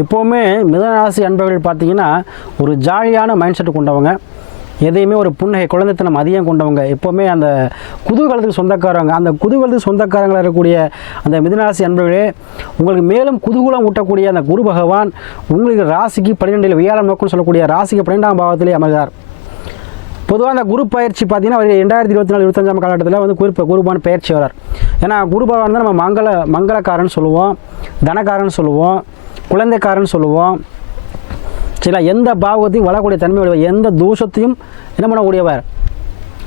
எப்போவுமே மிதனராசி அன்பர்கள் பார்த்தீங்கன்னா ஒரு ஜாலியான மைண்ட் செட் கொண்டவங்க. எதையுமே ஒரு புன்னகை குழந்தைத்தனம் அதிகம் கொண்டவங்க. எப்போவுமே அந்த குதூகலத்துக்கு சொந்தக்காரங்க அந்த குதூகலத்துக்கு சொந்தக்காரங்களாக இருக்கக்கூடிய அந்த மிதனராசி அன்பர்களே உங்களுக்கு மேலும் குதூகலம் ஊட்டக்கூடிய அந்த குரு பகவான் உங்களுக்கு ராசிக்கு பன்னிரெண்டில் வியாழம் நோக்கம்னு சொல்லக்கூடிய ராசிக்கு பன்னிரெண்டாம் பாவத்திலே அமர்கிறார். பொதுவாக அந்த குரு பயிற்சி பார்த்தீங்கன்னா ஒரு ரெண்டாயிரத்தி இருபத்தி நாலு இருபத்தஞ்சாம் காலகட்டத்தில் வந்து குரு குருபான் பயிற்சி வரார் ஏன்னா குரு பகவான் தான் நம்ம மங்கள மங்களக்காரன் சொல்லுவோம் தனக்காரன் சொல்லுவோம். குழந்தைக்காரன் சொல்லுவோம். சில எந்த பாவத்தையும் வளரக்கூடிய தன்மை உடையவர் எந்த தோஷத்தையும் என்ன பண்ணக்கூடியவர்?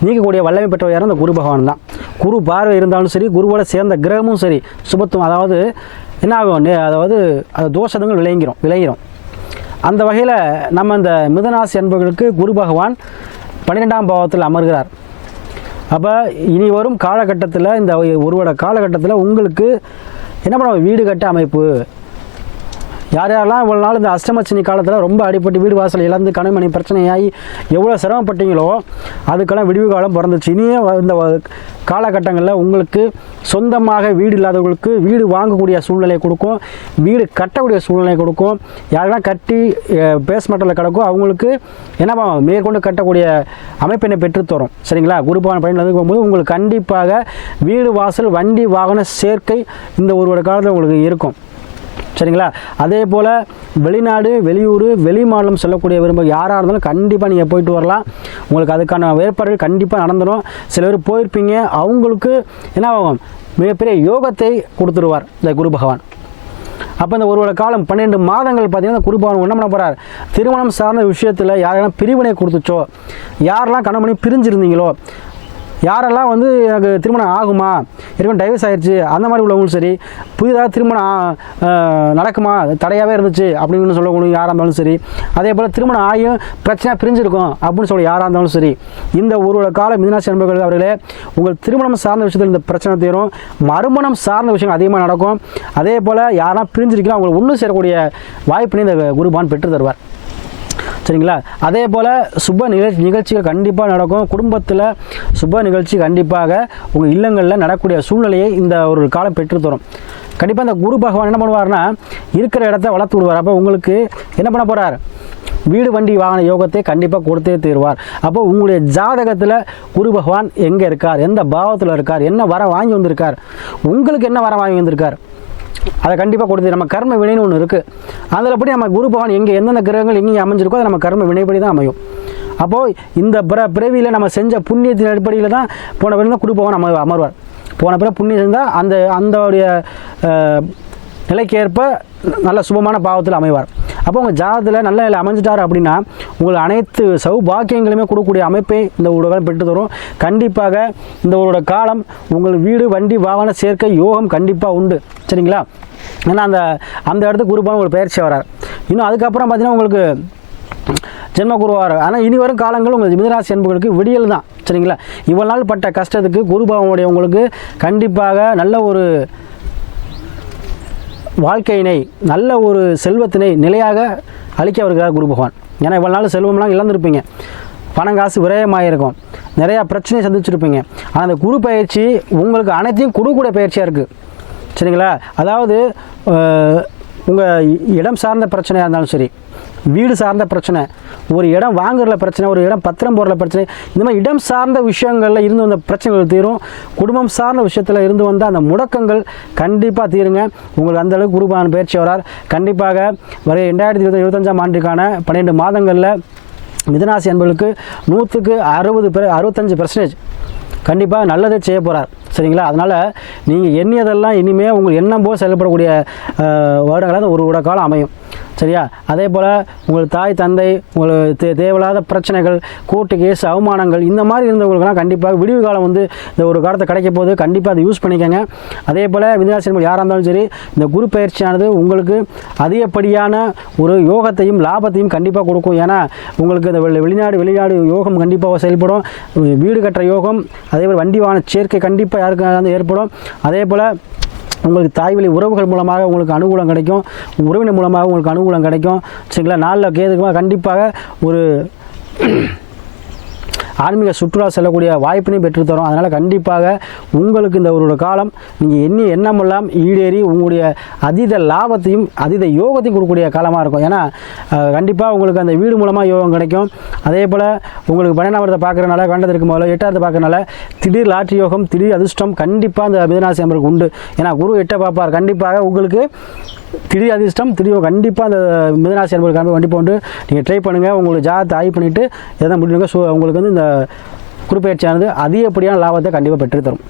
நீக்கக்கூடிய வல்லமை பெற்றவர் யாரும் அந்த குரு பகவான் தான். குரு பார்வை இருந்தாலும் சரி குருவோட சேர்ந்த கிரகமும் சரி சுபத்துவம் அதாவது என்ன ஆகும்? அதாவது அது தோஷங்கள் விளைங்கிறோம் விளைகிறோம் அந்த வகையில் நம்ம இந்த மிதனாசி என்பவர்களுக்கு குரு பகவான் பன்னிரெண்டாம் பாவத்தில் அமர்கிறார். அப்போ இனி வரும் காலகட்டத்தில் இந்த ஒரு வருட காலகட்டத்தில் உங்களுக்கு என்ன பண்ண வீடு கட்ட அமைப்பு யார் யாரெல்லாம் இவ்வளோ நாள் இந்த அஷ்டமச்சினி காலத்தில் ரொம்ப அடிப்பட்டு வீடு வாசல் இழந்து கணவன் பிரச்சனையாகி எவ்வளோ சிரமப்பட்டீங்களோ அதுக்கெல்லாம் விடிவு காலம் பிறந்துச்சு. இனியே இந்த காலகட்டங்களில் உங்களுக்கு சொந்தமாக வீடு இல்லாதவங்களுக்கு வீடு வாங்கக்கூடிய சூழ்நிலை கொடுக்கும். வீடு கட்டக்கூடிய சூழ்நிலை கொடுக்கும். யாரெல்லாம் கட்டி பேஸ்மெண்ட்டில் கிடக்கும் அவங்களுக்கு என்ன மேற்கொண்டு கட்டக்கூடிய அமைப்பினை பெற்றுத்தரும் சரிங்களா? குருபான பயணில் போகும்போது உங்களுக்கு கண்டிப்பாக வீடு வாசல் வண்டி வாகன சேர்க்கை இந்த ஒரு ஒரு காலத்தில் உங்களுக்கு இருக்கும். சரிங்களா? அதே போல் வெளிநாடு வெளியூர் வெளி மாநிலம் செல்லக்கூடிய விரும்ப யாராக இருந்தாலும் கண்டிப்பாக நீங்கள் போயிட்டு வரலாம். உங்களுக்கு அதுக்கான ஏற்பாடுகள் கண்டிப்பாக நடந்துடும் சில பேர் போயிருப்பீங்க. அவங்களுக்கு என்ன ஆகும்? மிகப்பெரிய யோகத்தை கொடுத்துருவார் இந்த குரு பகவான். அப்போ இந்த ஒரு காலம் பன்னெண்டு மாதங்கள் பார்த்தீங்கன்னா குரு பகவான் என்ன பண்ண போகிறார் திருமணம் சார்ந்த விஷயத்தில் யாரெல்லாம் பிரிவினை கொடுத்துச்சோ யாரெல்லாம் கணவன் பிரிஞ்சிருந்தீங்களோ யாரெல்லாம் வந்து எனக்கு திருமணம் ஆகுமா ஏற்கனவே டைவர்ஸ் ஆயிடுச்சு அந்த மாதிரி உள்ளவங்களும் சரி புதிதாக திருமணம் நடக்குமா தடையாகவே இருந்துச்சு அப்படின்னு சொல்லக்கூடிய யாராக இருந்தாலும் சரி அதே போல் திருமணம் ஆகியும் பிரச்சனை பிரிஞ்சிருக்கும் அப்படின்னு சொல்லி யாராக இருந்தாலும் சரி இந்த ஒரு கால மிதனாசி நண்பர்கள் அவர்களே உங்கள் திருமணம் சார்ந்த விஷயத்தில் இந்த பிரச்சனை தீரும் மறுமணம் சார்ந்த விஷயங்கள் அதிகமாக நடக்கும் அதே போல் யாரெல்லாம் பிரிஞ்சிருக்கீங்களோ அவங்களை ஒன்று சேரக்கூடிய வாய்ப்பினை இந்த குருபான் பெற்று தருவார். சரிங்களா? அதே போல் சுப நிகழ்ச்சி நிகழ்ச்சிகள் கண்டிப்பாக நடக்கும். குடும்பத்தில் சுப நிகழ்ச்சி கண்டிப்பாக உங்கள் இல்லங்களில் நடக்கக்கூடிய சூழ்நிலையை இந்த ஒரு காலம் பெற்றுத்தரும் கண்டிப்பாக இந்த குரு பகவான் என்ன பண்ணுவார்னா இருக்கிற இடத்த வளர்த்து விடுவார். அப்போ உங்களுக்கு என்ன பண்ண போகிறார் வீடு வண்டி வாகன யோகத்தை கண்டிப்பாக கொடுத்தே தீர்வார். அப்போ உங்களுடைய ஜாதகத்தில் குரு பகவான் எங்கே இருக்கார்? எந்த பாவத்தில் இருக்கார்? என்ன வர வாங்கி வந்திருக்கார்? உங்களுக்கு என்ன வர வாங்கி வந்திருக்கார்? அதை கண்டிப்பாக கொடுத்து நம்ம கர்ம வினைன்னு ஒன்று இருக்குது அதில் படி நம்ம குரு பகவான் எங்கே எந்தெந்த கிரகங்கள் எங்கே அமைஞ்சிருக்கோ அது நம்ம கர்ம வினைப்படி தான் அமையும். அப்போது இந்த பிற பிறவியில் நம்ம செஞ்ச புண்ணியத்தின் அடிப்படையில் தான் போன பிறகு குரு பகவான் அமர் அமர்வார். போன பிறகு புண்ணியம் செஞ்சால் அந்த அந்தோடைய நிலைக்கேற்ப நல்ல சுபமான பாவத்தில் அமைவார். அப்போ உங்கள் ஜாதத்தில் நல்ல நிலை அமைஞ்சிட்டார் அப்படின்னா உங்களுக்கு அனைத்து சௌபாக்கியங்களுமே கொடுக்கக்கூடிய அமைப்பை இந்த ஒரு பெற்று தரும் கண்டிப்பாக இந்த உங்களோட காலம் உங்கள் வீடு வண்டி வாகன சேர்க்கை யோகம் கண்டிப்பாக உண்டு. சரிங்களா? ஏன்னா அந்த அந்த இடத்துக்கு குருபான உங்களுக்கு பயிற்சி வரார். இன்னும் அதுக்கப்புறம் பார்த்தீங்கன்னா உங்களுக்கு ஜென்ம குருவார் ஆனால் இனி வரும் காலங்கள் உங்கள் மிதராசி என்பவர்களுக்கு விடியல் தான். சரிங்களா? இவ்வளவு நாள் பட்ட கஷ்டத்துக்கு குருபாவனுடைய உங்களுக்கு கண்டிப்பாக நல்ல ஒரு வாழ்க்கையினை நல்ல ஒரு செல்வத்தினை நிலையாக அளிக்க வருகிறார் குரு பகவான். ஏன்னா இவ்வளோ நாள் செல்வம்லாம் இழந்திருப்பீங்க. பணம் காசு விரயமாயிருக்கும் நிறையா பிரச்சனையை சந்திச்சிருப்பீங்க. ஆனால் அந்த குரு பயிற்சி உங்களுக்கு அனைத்தையும் கொடுக்கக்கூடிய பயிற்சியாக இருக்குது சரிங்களா? அதாவது உங்கள் இடம் சார்ந்த பிரச்சனையாக இருந்தாலும் சரி வீடு சார்ந்த பிரச்சனை ஒரு இடம் வாங்குறதுல பிரச்சனை ஒரு இடம் பத்திரம் போடுற பிரச்சனை இந்த மாதிரி இடம் சார்ந்த விஷயங்களில் இருந்து வந்த பிரச்சனைகள் தீரும். குடும்பம் சார்ந்த விஷயத்தில் இருந்து வந்த அந்த முடக்கங்கள் கண்டிப்பாக தீருங்க. உங்களுக்கு அந்த அளவுக்கு குருபான பயிற்சி வரார். கண்டிப்பாக வர ரெண்டாயிரத்தி இருபது இருபத்தஞ்சாம் ஆண்டுக்கான பன்னெண்டு மாதங்களில் மிதனாசி என்பவர்களுக்கு நூற்றுக்கு அறுபது பெ அறுபத்தஞ்சு பெர்சன்டேஜ் கண்டிப்பாக நல்லதே செய்ய போகிறார் சரிங்களா? அதனால் நீங்கள் எண்ணியதெல்லாம் இனிமேல் உங்கள் எண்ணம் போல் செயல்படக்கூடிய வருடங்களாக ஒரு வருட காலம் அமையும். சரியா? அதே போல் உங்கள் தாய் தந்தை உங்களுக்கு தே தேவையில்லாத பிரச்சனைகள் கோர்ட்டு கேஸ் அவமானங்கள் இந்த மாதிரி இருந்தவங்களுக்குலாம் கண்டிப்பாக விடிவு காலம் வந்து இந்த ஒரு காலத்தை கிடைக்க போது கண்டிப்பாக அதை யூஸ் பண்ணிக்கோங்க. அதே போல் விதிராசிரியர்கள் யாராக இருந்தாலும் சரி இந்த குரு பயிற்சியானது உங்களுக்கு அதிகப்படியான ஒரு யோகத்தையும் லாபத்தையும் கண்டிப்பாக கொடுக்கும். ஏன்னா உங்களுக்கு இந்த வெளிநாடு வெளிநாடு யோகம் கண்டிப்பாக செயல்படும். வீடு கட்டுற யோகம் அதே போல் வண்டி வாகன சேர்க்கை கண்டிப்பாக யாருக்கு ஏற்படும். அதே போல் உங்களுக்கு தாய்வழி உறவுகள் மூலமாக உங்களுக்கு அனுகூலம் கிடைக்கும். உறவினர் மூலமாக உங்களுக்கு அனுகூலம் கிடைக்கும். சரிங்களா? நாளில் கேதுக்குமா? கண்டிப்பாக ஒரு ஆன்மீக சுற்றுலா செல்லக்கூடிய வாய்ப்பினையும் பெற்றுத்தரும். அதனால் கண்டிப்பாக உங்களுக்கு இந்த ஒரு காலம் நீங்கள் எண்ணி எண்ணமெல்லாம் ஈடேறி உங்களுடைய அதீத லாபத்தையும் அதீத யோகத்தையும் கொடுக்கக்கூடிய காலமாக இருக்கும். ஏன்னா கண்டிப்பாக உங்களுக்கு அந்த வீடு மூலமாக யோகம் கிடைக்கும். அதே போல் உங்களுக்கு பன்னெண்டாவது பார்க்குறனால கண்டதற்கு முதல்ல எட்டாவது பார்க்கறனால திடீர் லாட்ரி யோகம் திடீர் அதிர்ஷ்டம் கண்டிப்பாக அந்த மிதனாசி அமருக்கு உண்டு. ஏன்னா குரு எட்டை பார்ப்பார். கண்டிப்பாக உங்களுக்கு திடீர் அதிர்ஷ்டம் திடீர் கண்டிப்பாக அந்த மிதனாசி அன்பர்கள் கண்டிப்பாக கண்டிப்பாக உண்டு நீங்கள் ட்ரை பண்ணுங்கள் உங்களுக்கு ஜாதத்தை ஆய்வு பண்ணிவிட்டு எதாவது முடிவுங்க ஸோ உங்களுக்கு வந்து இந்த குறிப்பெயர்ச்சியானது அதிகப்படியான லாபத்தை கண்டிப்பாக பெற்றுத்தரும்